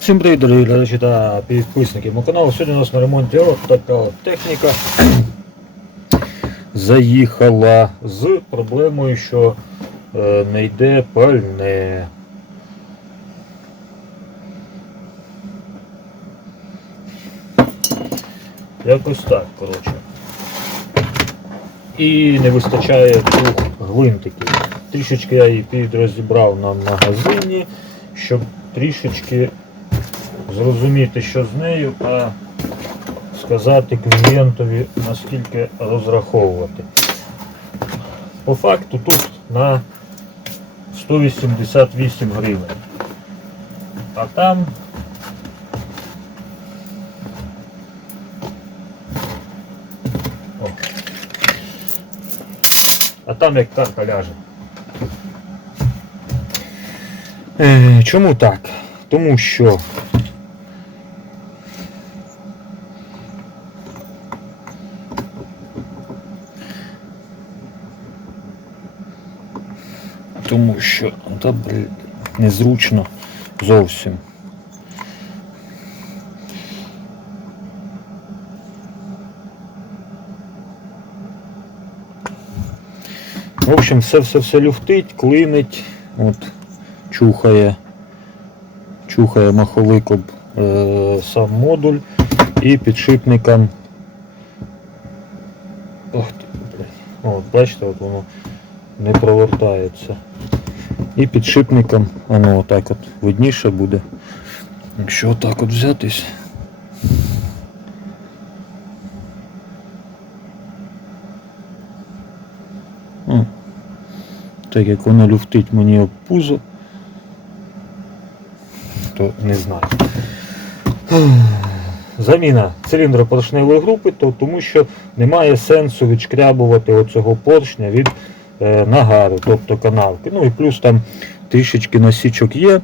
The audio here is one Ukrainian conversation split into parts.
Всім привіт, дорогі глядачі та підписники мого каналу. Сьогодні у нас на ремонті от така от техніка заїхала з проблемою, що е, не йде пальне. Якось так, коротше. І не вистачає двох гвинтиків. Трішечки я її підрозібрав на магазині, щоб трішечки зрозуміти, що з нею, а сказати клієнтові, наскільки розраховувати. По факту тут на 188 гривень. А там О. А там як карта ляже. Е, чому так? Тому що Тому що та, блін, незручно зовсім. В общем, все-все-все люфтить, клинить, от, чухає, чухає маховик об е, сам модуль і підшипникам. Ох. От, бачите, от воно не провертається. І підшипником воно отак от видніше буде. Якщо отак от взятись. О, так як воно люфтить мені об пузо, то не знаю. Заміна циліндропоршневої групи, то тому що немає сенсу відшкрябувати оцього поршня від нагару, тобто канавки. Ну і плюс там трішечки насічок є.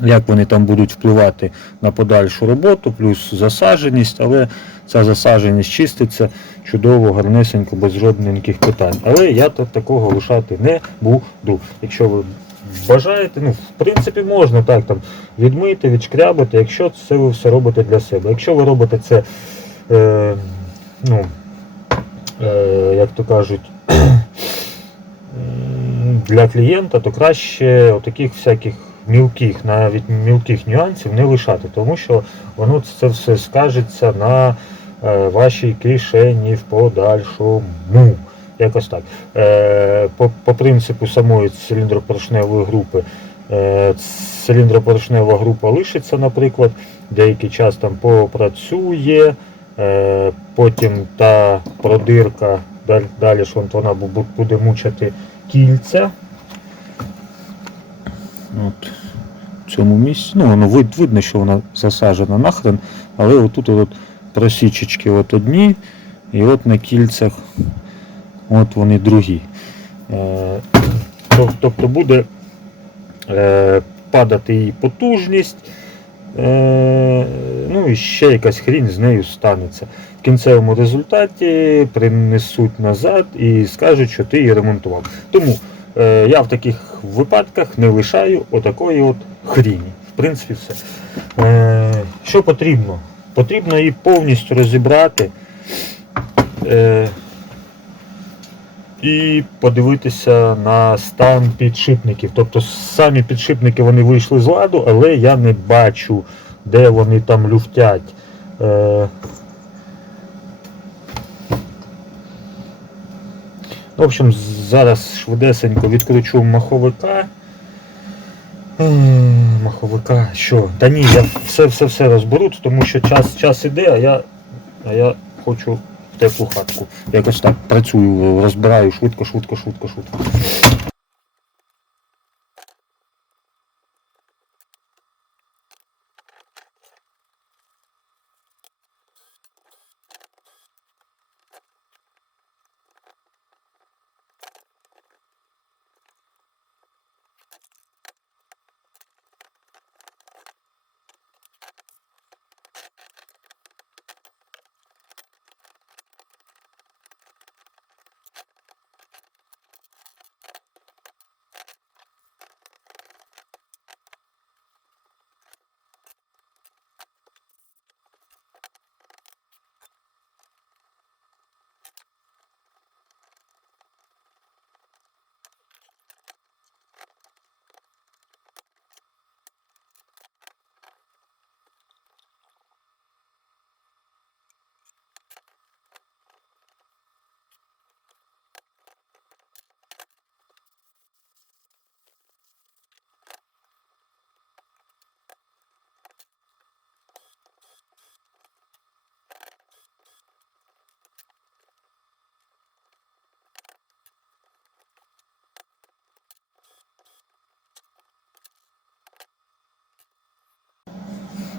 Як вони там будуть впливати на подальшу роботу, плюс засадженість, але ця засадженість чиститься чудово, гарнесенько, без жодненьких питань. Але я так такого лишати не буду. Якщо ви бажаєте, ну, в принципі, можна так там відмити, відшкрябати, якщо це ви все робите для себе. Якщо ви робите це, е, ну, е, як то кажуть, для клієнта, то краще таких всяких мілких, навіть мілких нюансів не лишати, тому що воно це все скажеться на е, вашій кишені в подальшому. Якось так. Е, по, по принципу самої циліндропоршневої групи, е, циліндропоршнева група лишиться, наприклад, деякий час там попрацює, потім та продирка, далі ж вона буде мучити кільця. От в цьому місці. Ну, воно вид, видно, що вона засаджена нахрен, але отут от просічечки от одні, і от на кільцях от вони другі. Е, тобто буде е, падати її потужність, ну і ще якась хрінь з нею станеться. В кінцевому результаті принесуть назад і скажуть, що ти її ремонтував. Тому е, я в таких випадках не лишаю отакої от хріні. В принципі, все. Е, що потрібно? Потрібно її повністю розібрати. Е, і подивитися на стан підшипників. Тобто самі підшипники вони вийшли з ладу, але я не бачу, де вони там люфтять. Е, В общем, зараз швидесенько відкручу маховика. Маховика, що? Та ні, я все-все-все розберу, тому що час, час іде, а я, а я хочу теплу хатку. Якось так працюю, розбираю швидко, швидко, швидко, швидко.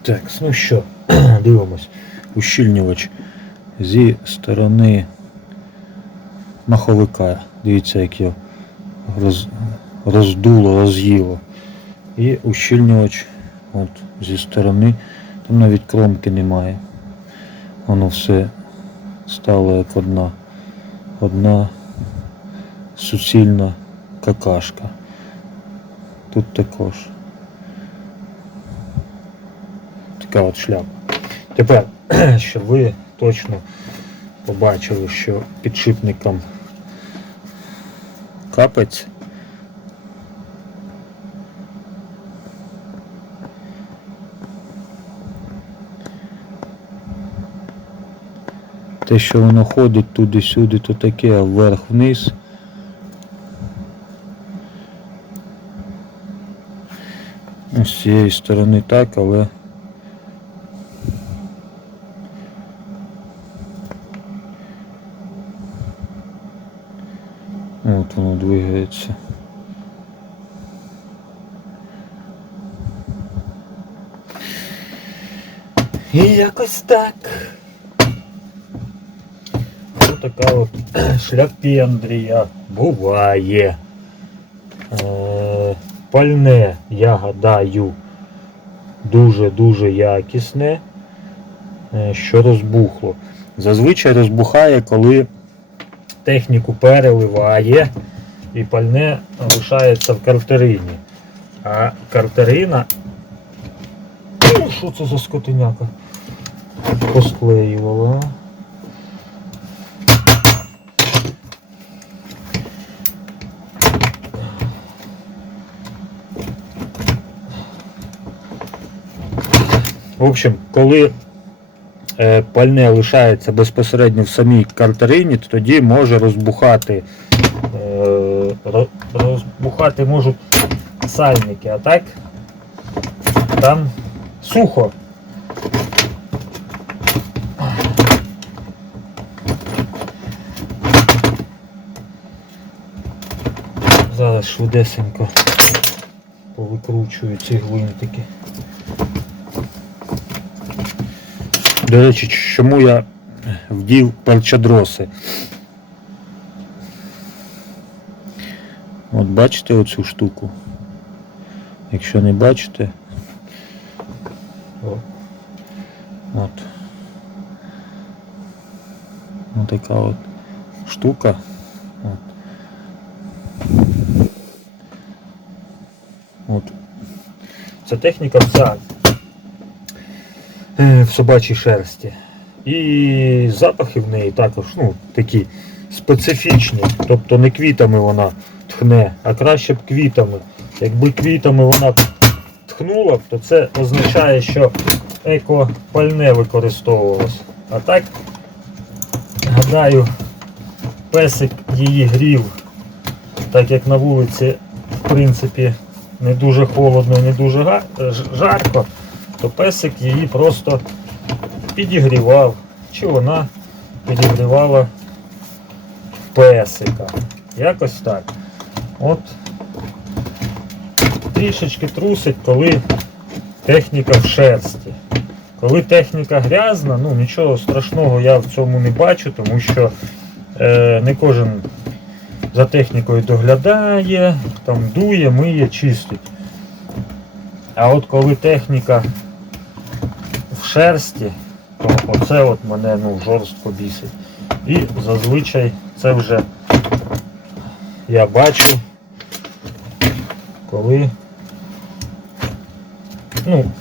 Так, ну що, дивимось. Ущільнювач зі сторони маховика. Дивіться, як його роз, роздуло, роз'їло. І ущільнювач от, зі сторони. Там навіть кромки немає. Воно все стало як одна. Одна суцільна какашка. Тут також. Така от шляпа. Тепер, щоб ви точно побачили, що підшипником капець. Те, що воно ходить туди-сюди, то таке, а вверх-вниз. З цієї сторони так, але от воно двигається. І якось так. Ось така от шляпендрія буває. Е, пальне, я гадаю, дуже-дуже якісне, е, що розбухло. Зазвичай розбухає, коли техніку переливає і пальне лишається в картерині. А картерина. Ну, що це за скотиняка? Посклеювала. В общем, коли е, пальне лишається безпосередньо в самій картерині, то тоді може розбухати, ро- розбухати можуть сальники, а так там сухо. Зараз швидесенько повикручую ці гвинтики. До речі, чому я вдів перчадроси? Бачите оцю штуку? Якщо не бачите. От. Ось така от штука. От. От. Ця техніка вся е, в собачій шерсті. І запахи в неї також ну, такі специфічні. Тобто не квітами вона тхне, а краще б квітами. Якби квітами вона тхнула, то це означає, що екопальне використовувалось. А так, гадаю, песик її грів, так як на вулиці, в принципі, не дуже холодно і не дуже жарко, то песик її просто підігрівав, чи вона підігрівала песика. Якось так. От трішечки трусить, коли техніка в шерсті. Коли техніка грязна, ну нічого страшного я в цьому не бачу, тому що е, не кожен за технікою доглядає, там дує, миє, чистить. А от коли техніка в шерсті, то оце от мене ну, жорстко бісить. І зазвичай це вже я бачу, коли ну,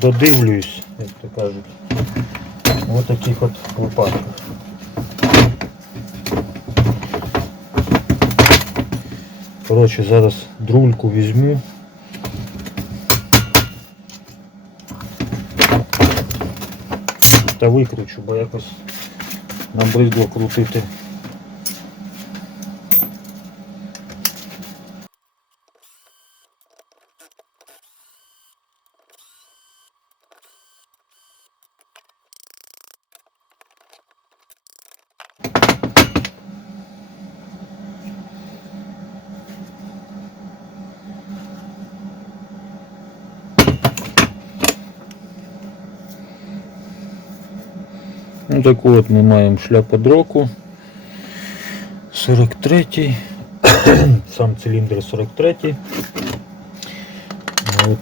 додивлююсь, як то кажуть, в таких от випадках. Коротше, зараз друльку візьму. Та викручу, бо якось набридло крутити. Ну таку от ми маємо шляподроку. 43 сам циліндр 43 От.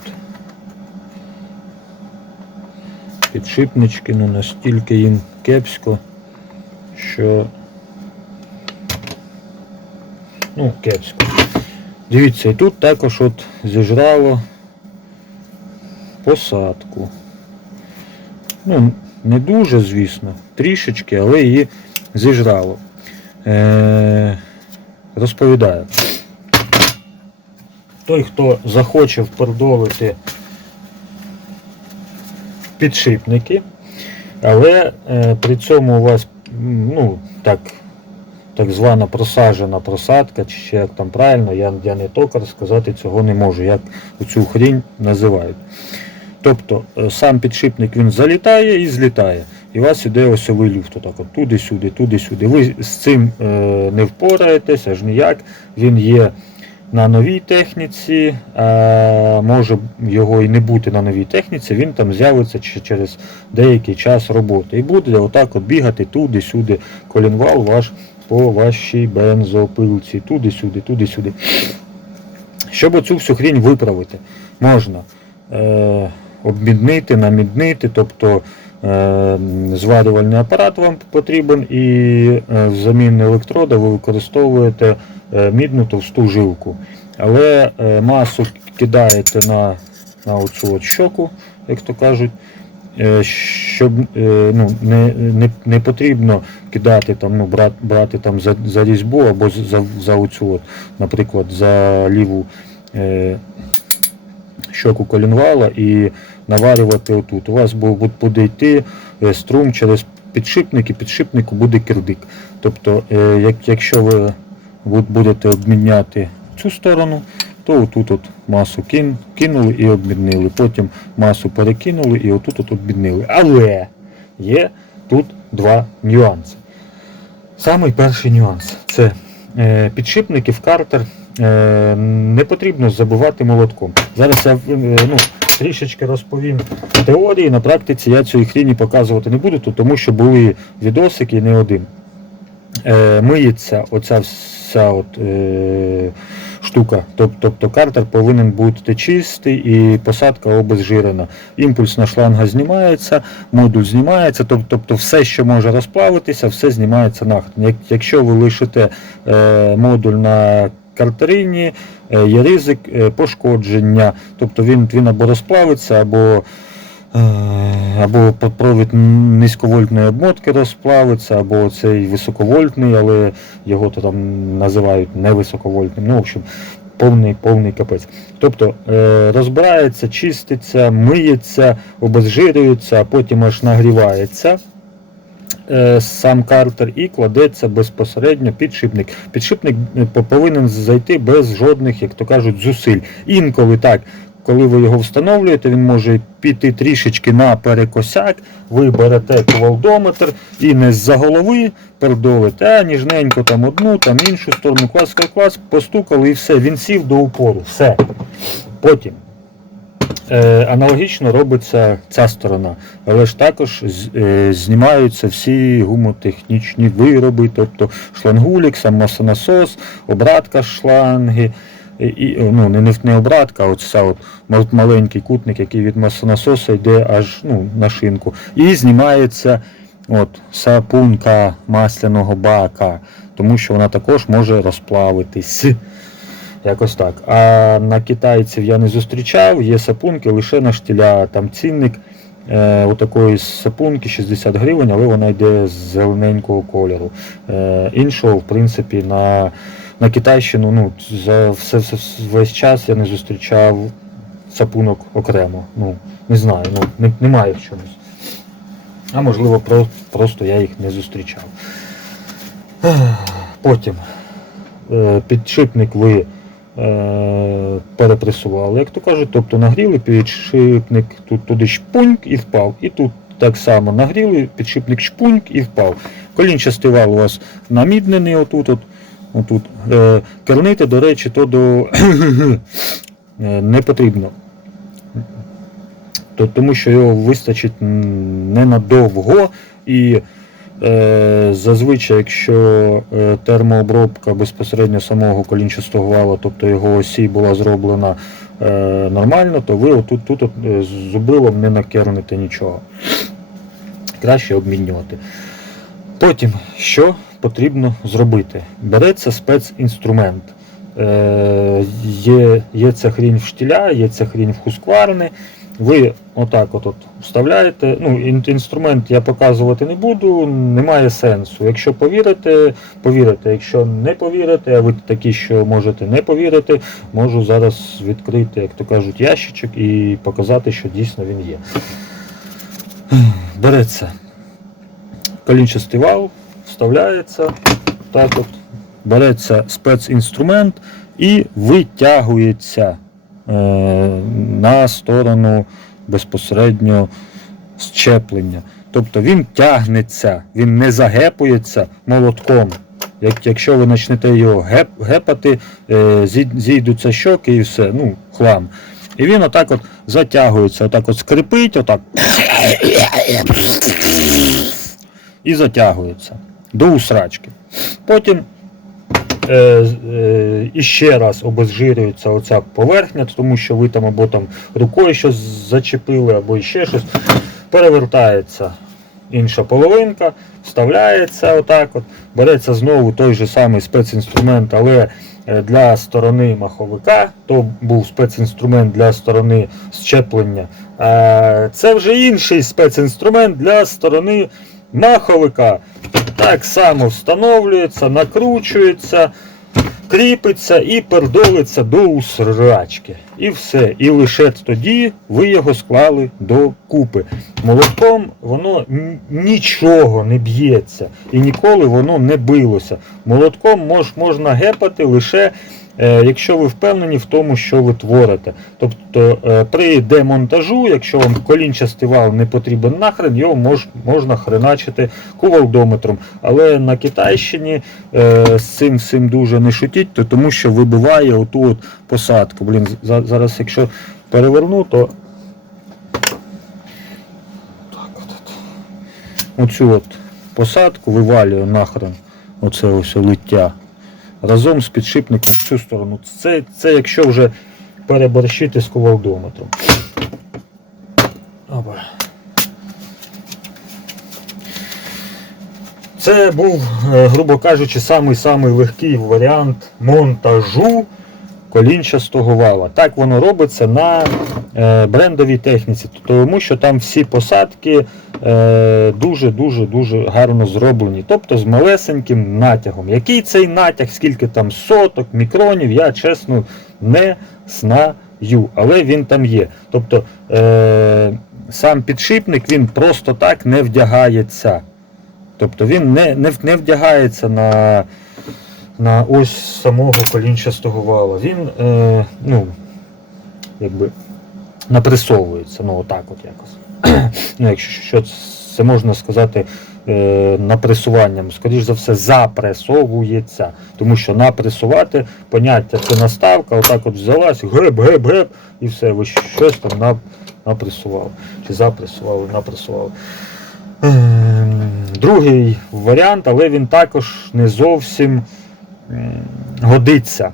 Підшипнички, ну настільки їм кепсько, що ну, кепсько. Дивіться, і тут також от зіжрало посадку. Ну, не дуже, звісно, трішечки, але її зіжрало. Е, розповідаю. Той, хто захоче впердолити підшипники, але е, при цьому у вас ну, так, так звана просаджена просадка, чи ще як там правильно, я, я не токар сказати цього не можу, як цю хрінь називають. Тобто е, сам підшипник він залітає і злітає. І у вас іде осьовий люфт, отак от туди-сюди, туди-сюди. Ви з цим е, не впораєтесь аж ніяк. Він є на новій техніці, а може його і не бути на новій техніці, він там з'явиться через деякий час роботи. І буде отак от бігати туди-сюди, колінвал ваш по вашій бензопилці, туди-сюди, туди-сюди. Щоб оцю всю хрінь виправити, можна е, обміднити, наміднити, тобто е, зварювальний апарат вам потрібен і е, заміну електрода ви використовуєте е, мідну товсту жилку. Але масу кидаєте на, на оцю от щоку, як то кажуть. Щоб ну, не, не, не потрібно кидати там, ну, брати, брати там за, за різьбу або за, за оцю, от, наприклад, за ліву е, щоку колінвала і наварювати отут. У вас буде йти е, струм через підшипник, і підшипнику буде кирдик. Тобто, е, якщо ви будете обміняти цю сторону, то отут от масу кин, кинули і обмінили. Потім масу перекинули і отут от обмінили. Але є тут два нюанси. Самий перший нюанс це е, підшипники в картер не потрібно забивати молотком. Зараз я ну, трішечки розповім теорії, на практиці я цієї хріні показувати не буду, тому що були відосики не один. Е, миється оця вся от, е, штука. Тобто картер повинен бути чистий і посадка обезжирена. Імпульсна шланга знімається, модуль знімається, тобто все, що може розплавитися, все знімається нахрен. Якщо ви лишите е, модуль на картерині, е, є ризик е, пошкодження, тобто він, він або розплавиться, або Е, або провід низьковольтної обмотки розплавиться, або цей високовольтний, але його то там називають невисоковольтним. Ну, в общем, повний, повний капець. Тобто розбирається, чиститься, миється, обезжирюється, а потім аж нагрівається. Е, Сам картер і кладеться безпосередньо підшипник. Підшипник е, повинен зайти без жодних, як то кажуть, зусиль. Інколи так, коли ви його встановлюєте, він може піти трішечки на перекосяк, ви берете кувалдометр і не з-за голови пердолите, а ніжненько там одну, там іншу сторону, клас, клас, клас, постукали і все, він сів до упору. Все. Потім. Е, аналогічно робиться ця сторона, але ж також е, знімаються всі гумотехнічні вироби, тобто шлангулік, сам масонасос, обратка шланги, і, ну, не, не, обратка, а от ця от маленький кутник, який від масонасоса йде аж ну, на шинку. І знімається от, сапунка масляного бака, тому що вона також може розплавитись. Якось так. А на китайців я не зустрічав, є сапунки лише на штіля. Там цінник е, отакої сапунки 60 гривень, але вона йде з зелененького кольору. Е, іншого, в принципі, на, на Китайщину ну, за все, все, весь час я не зустрічав сапунок окремо. Ну, не знаю, ну, не, немає в чомусь. А можливо, про, просто я їх не зустрічав. Потім е, підшипник ви перепресували, як то кажуть, тобто нагріли підшипник, тут туди шпуньк і впав. І тут так само нагріли, підшипник шпуньк і впав. Колінчастий вал у вас наміднений отут. От, отут. Е, кернити, до речі, то до е, не потрібно. То, тому що його вистачить ненадовго і е, зазвичай, якщо е, термообробка безпосередньо самого колінчастого вала, тобто його осі була зроблена е, нормально, то ви отут тут от, е, зубилом не накерните нічого. Краще обмінювати. Потім, що потрібно зробити? Береться спецінструмент. Е, є, є ця хрінь в штіля, є ця хрінь в хускварни. Ви отак от, вставляєте. Ну, інструмент я показувати не буду, немає сенсу. Якщо повірите, повірите. Якщо не повірите, а ви такі, що можете не повірити, можу зараз відкрити, як то кажуть, ящичок і показати, що дійсно він є. Береться колінчастий вал, вставляється так от, береться спецінструмент і витягується на сторону безпосередньо щеплення. Тобто він тягнеться, він не загепується молотком. Як, якщо ви почнете його геп, гепати, е, зійдуться щоки і все, ну, хлам. І він отак от затягується, отак от скрипить, отак. І затягується до усрачки. Потім е, е, іще раз обезжирюється оця поверхня, тому що ви там або там рукою щось зачепили, або ще щось. Перевертається інша половинка, вставляється отак от, береться знову той же самий спецінструмент, але е, для сторони маховика, то був спецінструмент для сторони щеплення. Це вже інший спецінструмент для сторони маховика. Так само встановлюється, накручується, кріпиться і пердолиться до усрачки. І все. І лише тоді ви його склали до купи. Молотком воно нічого не б'ється і ніколи воно не билося. Молотком мож, можна гепати лише. е, Якщо ви впевнені в тому, що ви творите. Тобто е, при демонтажу, якщо вам колінчастий вал не потрібен нахрен, його мож, можна хреначити кувалдометром. Але на Китайщині е, з цим всім дуже не шутіть, то тому що вибиває оту от посадку. Блін, за- зараз якщо переверну, то так от, от. оцю от посадку вивалює нахрен оце ось лиття. Разом з підшипником в цю сторону. Це, це якщо вже переборщити з кувалдометром. Це був, е, грубо кажучи, самий-самий легкий варіант монтажу колінчастого вала. Так воно робиться на е, брендовій техніці, тому що там всі посадки дуже-дуже дуже гарно зроблені. Тобто з малесеньким натягом. Який цей натяг, скільки там соток, мікронів, я чесно не знаю. Але він там є. Тобто е, сам підшипник він просто так не вдягається. Тобто він не, не, не вдягається на, на ось самого колінчастого вала. Він е, ну, якби напресовується, ну отак от якось. ну, якщо що це можна сказати е, напресуванням, скоріш за все, запресовується. Тому що напресувати поняття це наставка, отак от взялась, геп, і все, ви щось там нап- напресували. Чи запресували, напресували. Ем, Другий варіант, але він також не зовсім годиться.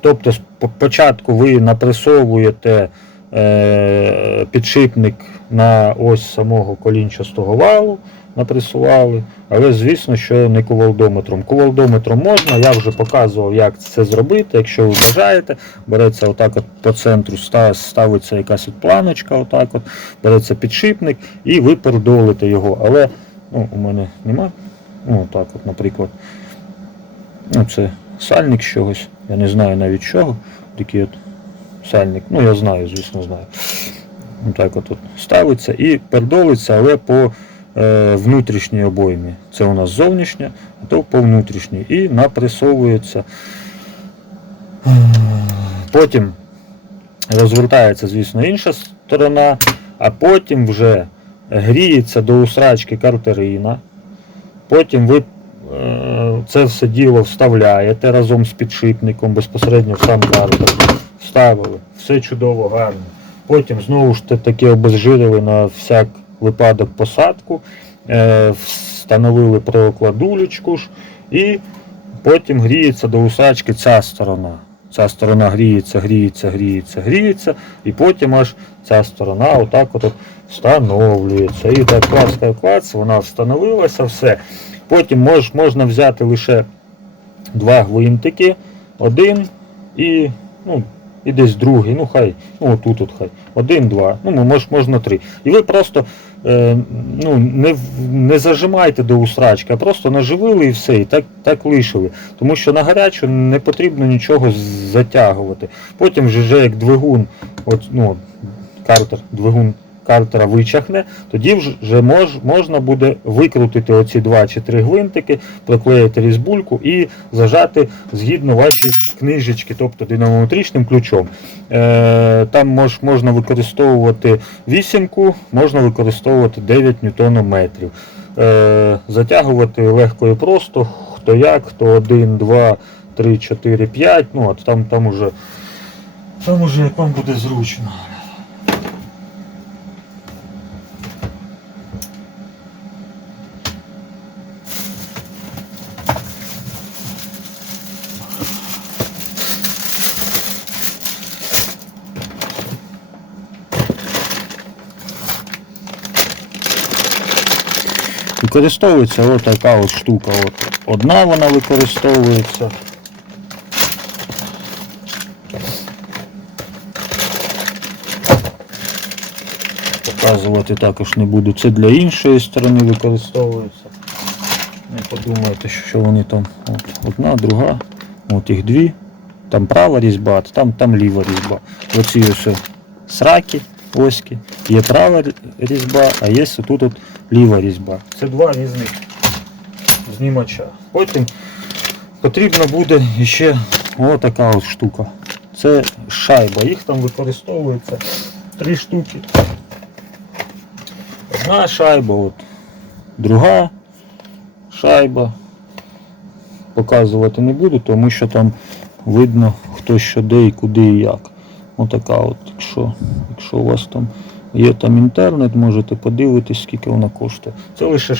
Тобто спочатку ви напресовуєте е, підшипник на ось самого колінчастого валу, напресували, але звісно, що не кувалдометром. Кувалдометром можна, я вже показував, як це зробити. Якщо ви бажаєте, береться отак от по центру, ставиться якась от планочка, отак от, береться підшипник і ви передолите його. Але ну, у мене нема. Ну, так от, наприклад. Ну, це сальник чогось. Я не знаю навіть чого. Такий от сальник. Ну, я знаю, звісно, знаю. Так от, от ставиться і пердолиться, але по е, внутрішній обоймі. Це у нас зовнішня, а то по внутрішній. І напресовується. Потім розвертається, звісно, інша сторона, а потім вже гріється до усрачки картерина. Потім ви це все діло вставляєте разом з підшипником безпосередньо в сам картер. Вставили. Все чудово, гарно. Потім знову ж таки обезжирили на всяк випадок посадку, е, встановили прокладулечку ж і потім гріється до усачки ця сторона. Ця сторона гріється, гріється, гріється, гріється, і потім аж ця сторона отак от, встановлюється. І так клац, клац, вона встановилася, все. Потім мож, можна взяти лише два гвинтики, один і, ну, і десь другий, ну хай, ну отут от хай. Один, два, ну мож, можна три. І ви просто е, ну, не, не зажимайте до усрачки, а просто наживили і все, і так, так лишили. Тому що на гарячу не потрібно нічого затягувати. Потім вже як двигун, от, ну, картер, двигун картера вичахне, тоді вже мож, можна буде викрутити оці два чи три гвинтики, проклеїти різбульку і зажати згідно вашій книжечки, тобто динамометричним ключом. Е, там мож, можна використовувати вісімку, можна використовувати 9 ньютонометрів. Е, затягувати легко і просто, хто як, хто 1, 2, 3, 4, 5, ну от там, там уже, там уже як вам буде зручно. Використовується от така от штука. От. Одна вона використовується. Показувати також не буду. Це для іншої сторони використовується. Не подумайте, що вони там. От, одна, друга, от їх дві. Там права різьба, а там, там ліва різьба. Оці ось сраки, оськи. Є права різьба, а є тут от ліва різьба. Це два різних знімача. Потім потрібно буде ще отака от штука. Це шайба. Їх там використовується три штуки. Одна шайба, от, друга шайба. Показувати не буду, тому що там видно хто що де і куди і як. Отака от, якщо, якщо у вас там є там інтернет, можете подивитись, скільки вона коштує. Це лише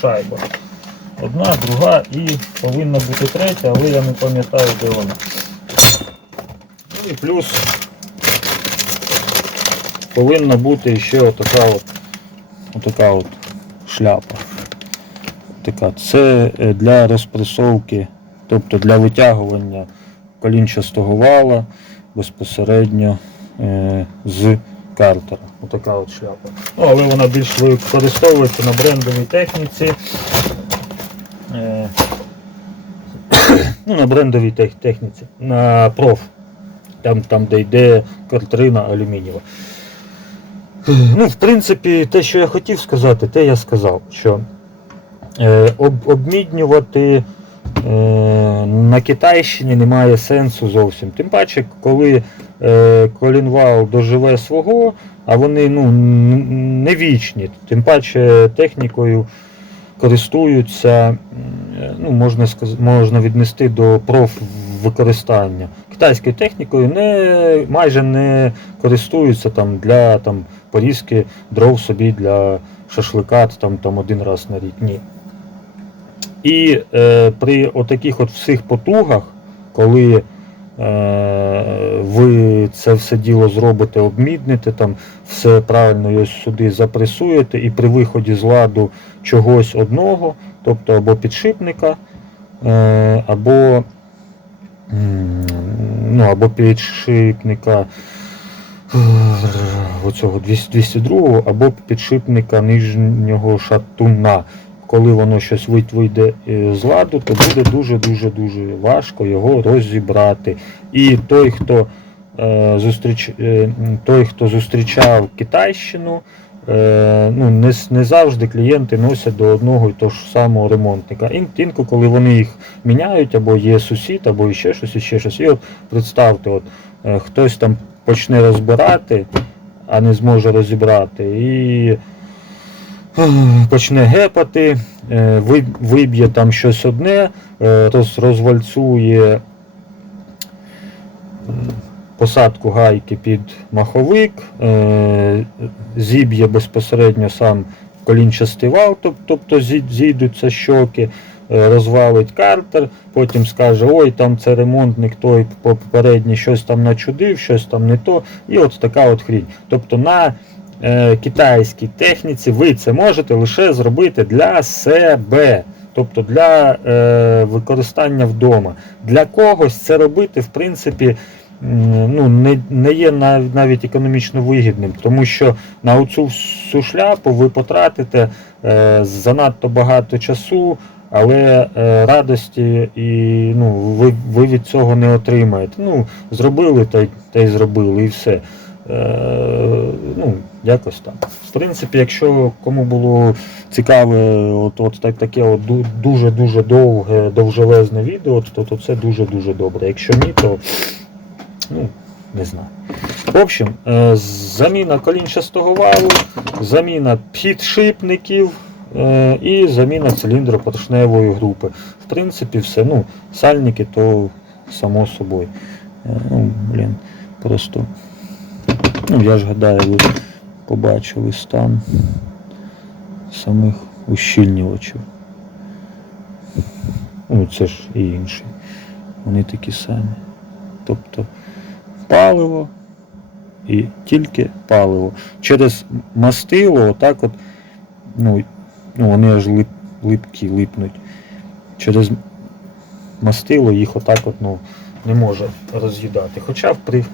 шайба. Одна, друга і повинна бути третя, але я не пам'ятаю, де вона. Ну і плюс повинна бути ще отака от, отака от шляпа. Така. Це е, для розпресовки, тобто для витягування колінчастого вала безпосередньо е, з картера. Отака от шляпа. Ну, але вона більш використовується на брендовій техніці. Е, ну, на брендовій тех- техніці, на проф. Там, там де йде картерина алюмінієва. Ну, в принципі, те, що я хотів сказати, те я сказав, що е, об, обміднювати на Китайщині немає сенсу зовсім. Тим паче, коли е, колінвал доживе свого, а вони ну, не вічні. Тим паче технікою користуються, е, ну, можна, можна віднести до профвикористання. Китайською технікою не, майже не користуються там, для там, порізки дров собі для шашлика там, там один раз на рік. Ні. І е, при отаких от всіх потугах, коли е, ви це все діло зробите, обмідните, там все правильно ось сюди запресуєте, і при виході з ладу чогось одного, тобто або підшипника, е, або, ну, або підшипника е, оцього 202, або підшипника нижнього шатуна. Коли воно щось вий- вийде е, з ладу, то буде дуже-дуже дуже важко його розібрати. І той, хто е, зустріч, е, той, хто зустрічав Китайщину, ну, не, не завжди клієнти носять до одного і того ж самого ремонтника. Ін- Інколи, коли вони їх міняють, або є сусід, або ще щось, і ще щось. І от представте, от, хтось там почне розбирати, а не зможе розібрати, і почне гепати, е, виб'є там щось одне, е, роз, розвальцує посадку гайки під маховик, е, зіб'є безпосередньо сам колінчастий вал, тобто зійдуться щоки, розвалить картер, потім скаже, ой, там це ремонтник той попередній щось там начудив, щось там не то. І от така от хрінь. Тобто на китайській техніці ви це можете лише зробити для себе. Тобто для е, використання вдома. Для когось це робити, в принципі, ну, не, не є нав- навіть економічно вигідним, тому що на оцю шляпу ви потратите е, занадто багато часу, але е, радості і ну, ви, ви від цього не отримаєте. Ну, зробили та, та й зробили, і все. Е, ну, якось так. В принципі, якщо кому було цікаве, от, от так, таке от дуже-дуже довге, довжелезне відео, то, то це дуже-дуже добре. Якщо ні, то ну, не знаю. В общем, е, заміна колінчастого валу, заміна підшипників е, і заміна циліндропоршневої групи. В принципі, все. Ну, сальники то само собою. Ну, блін, просто. Я ж гадаю, ви побачили стан самих ущільнювачів. Ну, це ж і інші. Вони такі самі. Тобто паливо і тільки паливо. Через мастило, отак от, ну, ну вони аж лип, липкі липнуть. Через мастило їх отак от, ну, не може роз'їдати. Хоча, при-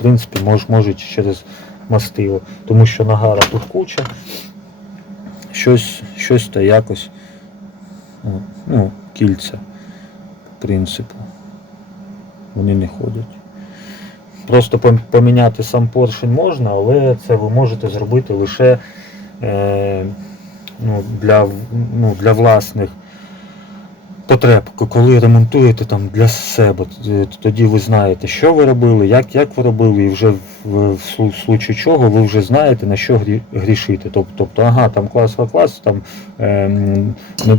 принципі, мож, можуть через мастило, тому що нагара тут куча. Щось, щось та якось. Ну, кільця, в принципу. Вони не ходять. Просто поміняти сам поршень можна, але це ви можете зробити лише е, ну, для, ну, для власних потреб. Коли ремонтуєте там для себе, т- тоді ви знаєте, що ви робили, як, як ви робили, і вже в, в, случаю чого ви вже знаєте, на що грішити. Тобто, ага, там клас клас, там ем, не,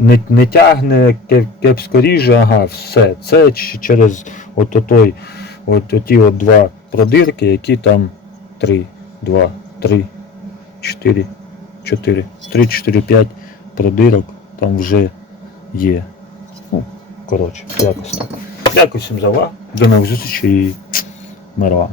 не, не тягне, кепсько ріже, ага, все. Це через от той, от ті от два продирки, які там 3, 2, 3, 4, 4, 3, 4, 5 продирок там вже є. Коротше, якось так. Дякую всім за увагу. До нових зустрічей і мир вам.